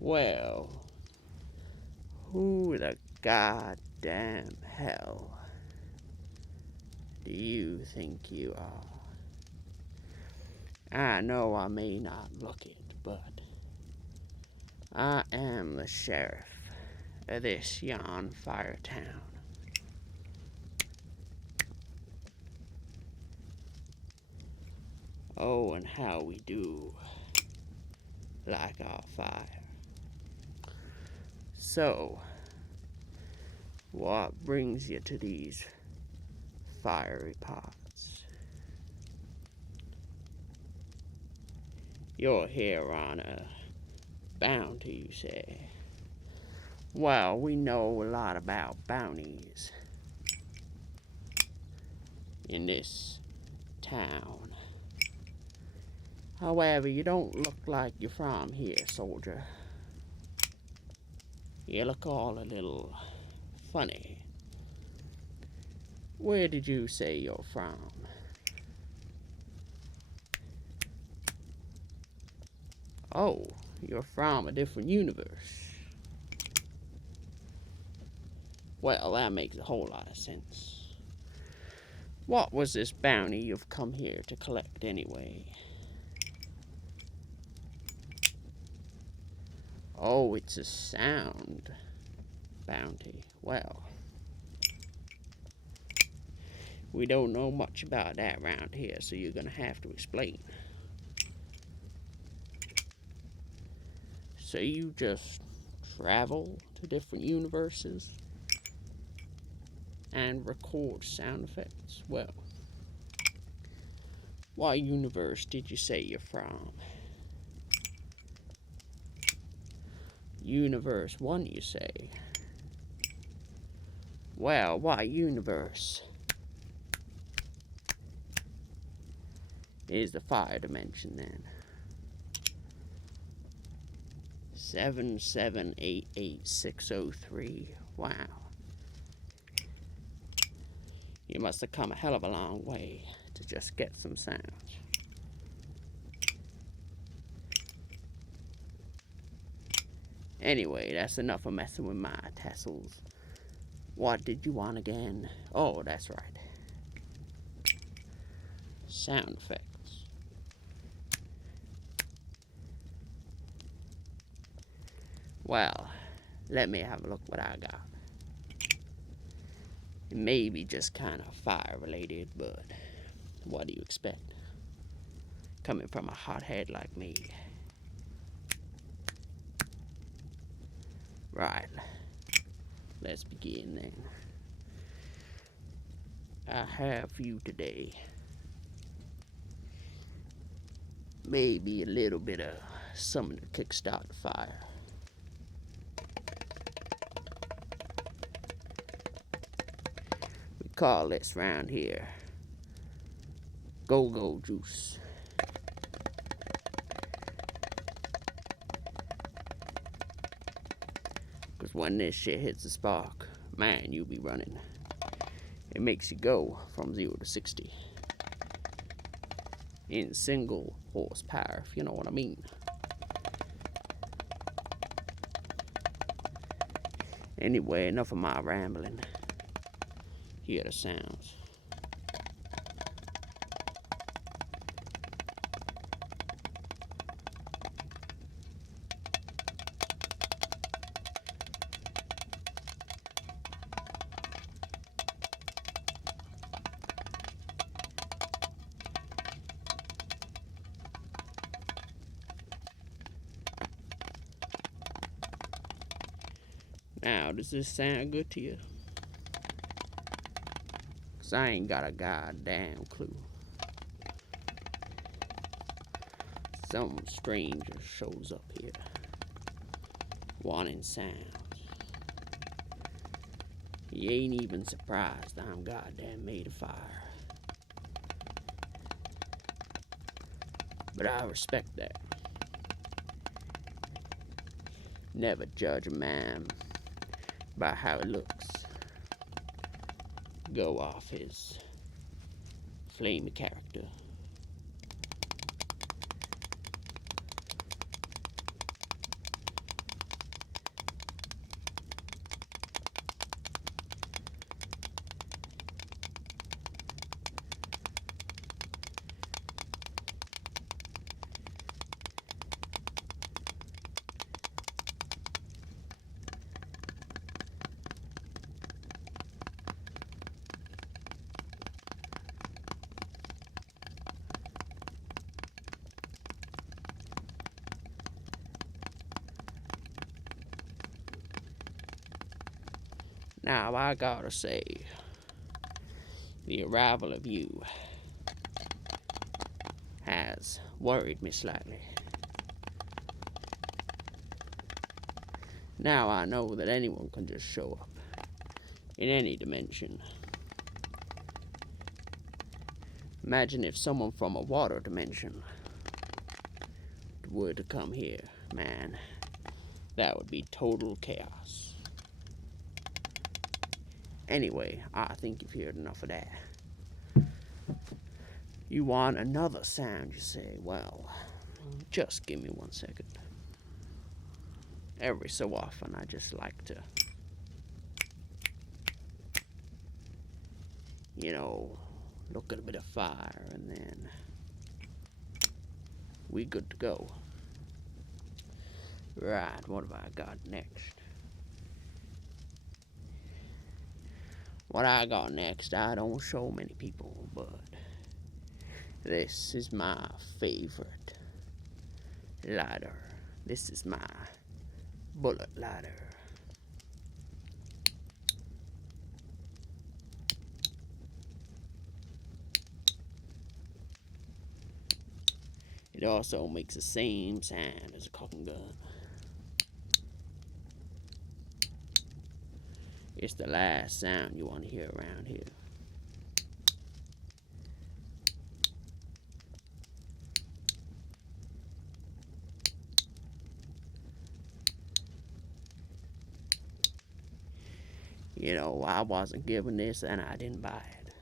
Well, who the goddamn hell do you think you are? I know I may not look it, but I am the sheriff of this yon fire town. Oh, and how we do like our fire. So, what brings you to these fiery parts? You're here on a bounty, you say? Well, we know a lot about bounties in this town. However, you don't look like you're from here, soldier. You look all a little funny. Where did you say you're from? Oh, you're from a different universe. Well, that makes a whole lot of sense. What was this bounty you've come here to collect anyway? Oh, it's a sound bounty. Well, we don't know much about that around here, so you're gonna have to explain. So you just travel to different universes and record sound effects? Well, what universe did you say you're from? Universe 1, you say? Well, what universe is the fire dimension then? 7788603. Wow. You must have come a hell of a long way to just get some sounds. Anyway, that's enough of messing with my tassels. What did you want again? Oh, that's right. Sound effects. Well, let me have a look what I got. It may be just kind of fire related, but what do you expect? Coming from a hothead like me. Right. Let's begin then. I have for you today maybe a little bit of something to kickstart the fire. We call this round here go-go juice. Because when this shit hits the spark, man, you'll be running. It makes you go from 0 to 60 in single horsepower, if you know what I mean. Anyway, enough of my rambling. Hear the sounds. Now, does this sound good to you? 'Cause I ain't got a goddamn clue. Something stranger shows up here, wanting sounds. You ain't even surprised I'm goddamn made of fire. But I respect that. Never judge a man by how it looks. Go off his flamey character. Now, I gotta say, the arrival of you has worried me slightly. Now I know that anyone can just show up in any dimension. Imagine if someone from a water dimension were to come here, man. That would be total chaos. Anyway, I think you've heard enough of that. You want another sound, you say? Well, just give me 1 second. Every so often, I just like to, you know, look at a bit of fire, and then we good to go. Right, what have I got next? What I got next, I don't show many people, but this is my favorite lighter. This is my bullet lighter. It also makes the same sound as a cotton gun. It's the last sound you want to hear around here. You know, I wasn't given this and I didn't buy it.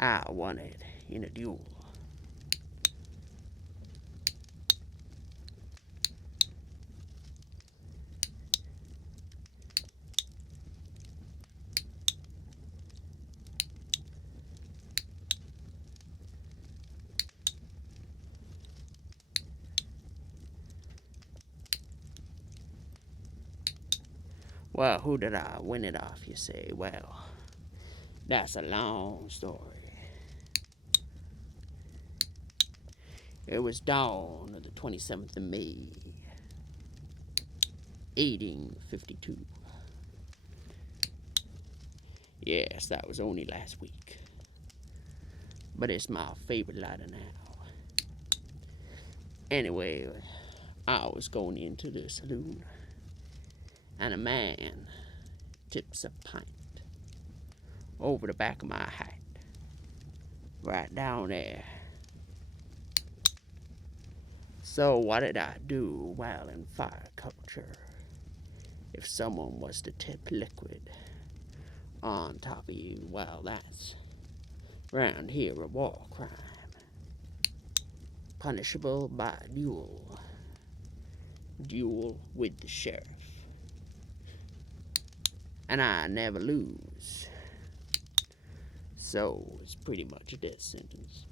I won it in a duel. Well, who did I win it off, you say? Well, that's a long story. It was dawn of the 27th of May, 1852. Yes, that was only last week. But it's my favorite lighter now. Anyway, I was going into the saloon, and a man tips a pint over the back of my hat, right down there. So what did I do? Well, in fire culture, if someone was to tip liquid on top of you, well, that's round here a war crime, punishable by duel with the sheriff. And I never lose. So it's pretty much a death sentence.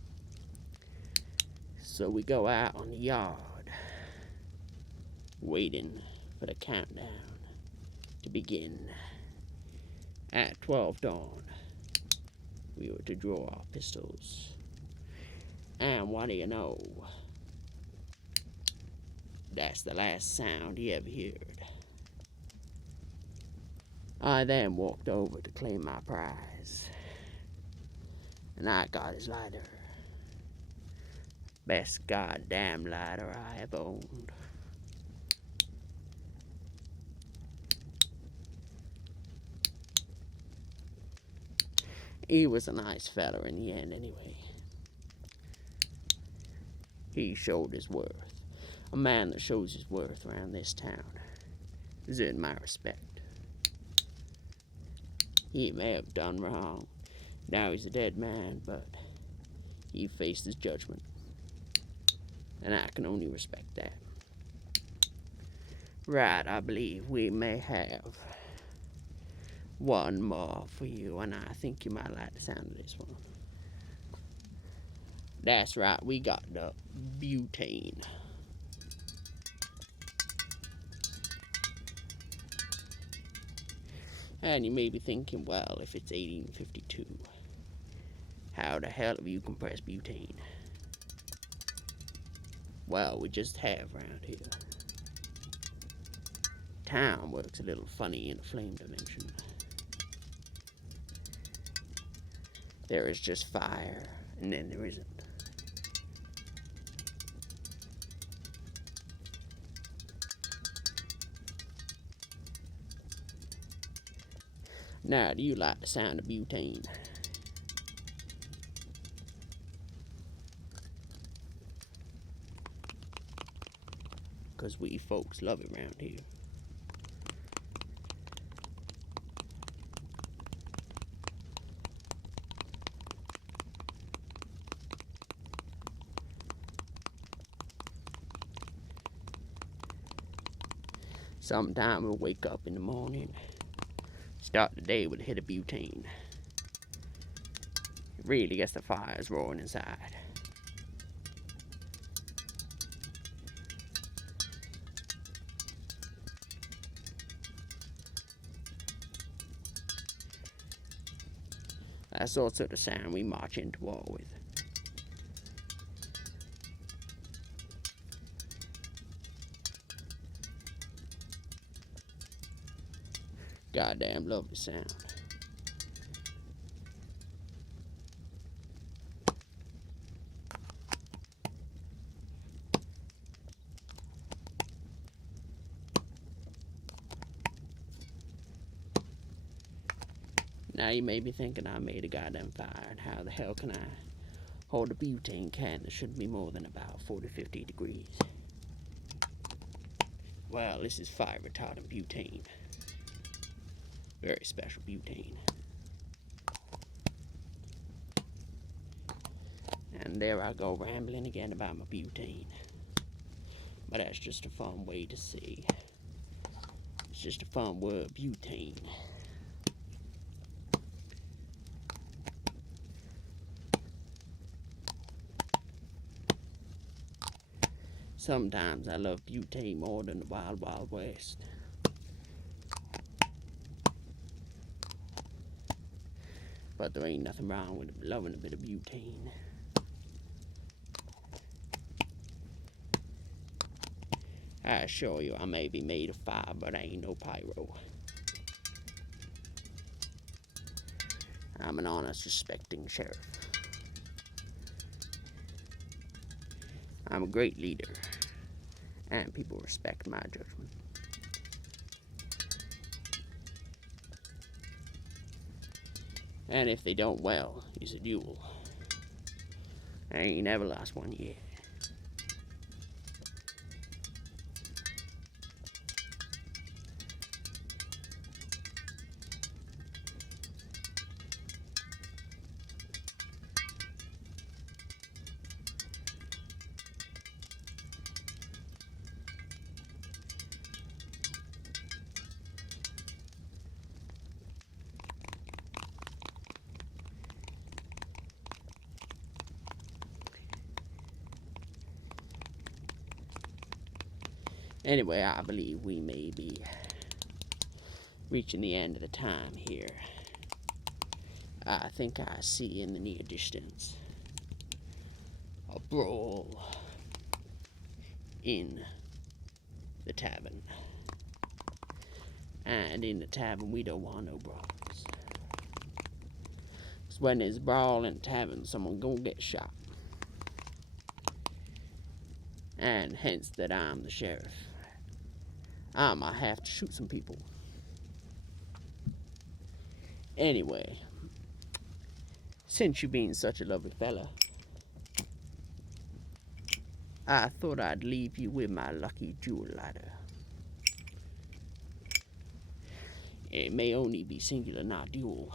So we go out on the yard, waiting for the countdown to begin. At 12 dawn, we were to draw our pistols. And what do you know? That's the last sound he ever heard. I then walked over to claim my prize, and I got his lighter. Best goddamn lighter I ever owned. He was a nice fella in the end anyway. He showed his worth. A man that shows his worth around this town is in my respect. He may have done wrong. Now he's a dead man, but he faced his judgment. And I can only respect that. Right, I believe we may have one more for you, and I think you might like the sound of this one. That's right, we got the Butane. And you may be thinking, well, if it's 1852, how the hell have you compressed butane? Well, we just have around here. town works a little funny in a flame dimension. There is just fire, and then there isn't. Now, do you like the sound of butane? Because we folks love it around here. Sometime we'll wake up in the morning, start the day with a hit of butane. It really gets the fires roaring inside. That's also the sound we march into war with. Goddamn lovely sound. Now you may be thinking I made a goddamn fire, and how the hell can I hold a butane can that shouldn't be more than about 40-50 degrees? Well, this is fire retardant butane. Very special butane. And there I go rambling again about my butane. But that's just a fun way to say. It's just a fun word, butane. Sometimes I love butane more than the Wild Wild West. But there ain't nothing wrong with loving a bit of butane. I assure you I may be made of fire, but I ain't no pyro. I'm an honest, respecting sheriff. I'm a great leader, and people respect my judgment. And if they don't, well, it's a duel. I ain't never lost one yet. Anyway, I believe we may be reaching the end of the time here. I think I see in the near distance a brawl in the tavern. And in the tavern, we don't want no brawls. Because when there's a brawl in the tavern, someone gonna get shot. And hence that I'm the sheriff. I might have to shoot some people. Anyway, since you being such a lovely fella, I thought I'd leave you with my lucky jewel lighter. It may only be singular, not dual,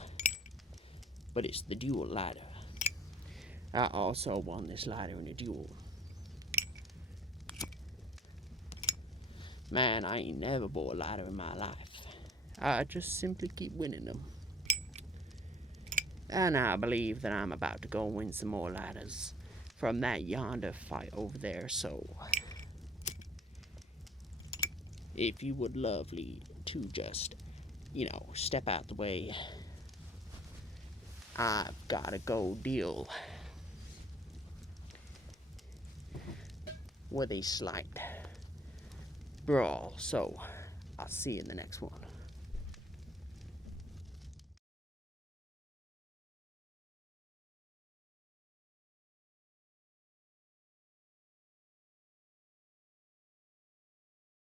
but it's the dual lighter. I also won this lighter in a duel. Man, I ain't never bought a lighter in my life. I just simply keep winning them. And I believe that I'm about to go win some more lighters from that yonder fight over there, so if you would lovely to just, step out the way, I've gotta go deal with a slight brawl, so I'll see you in the next one.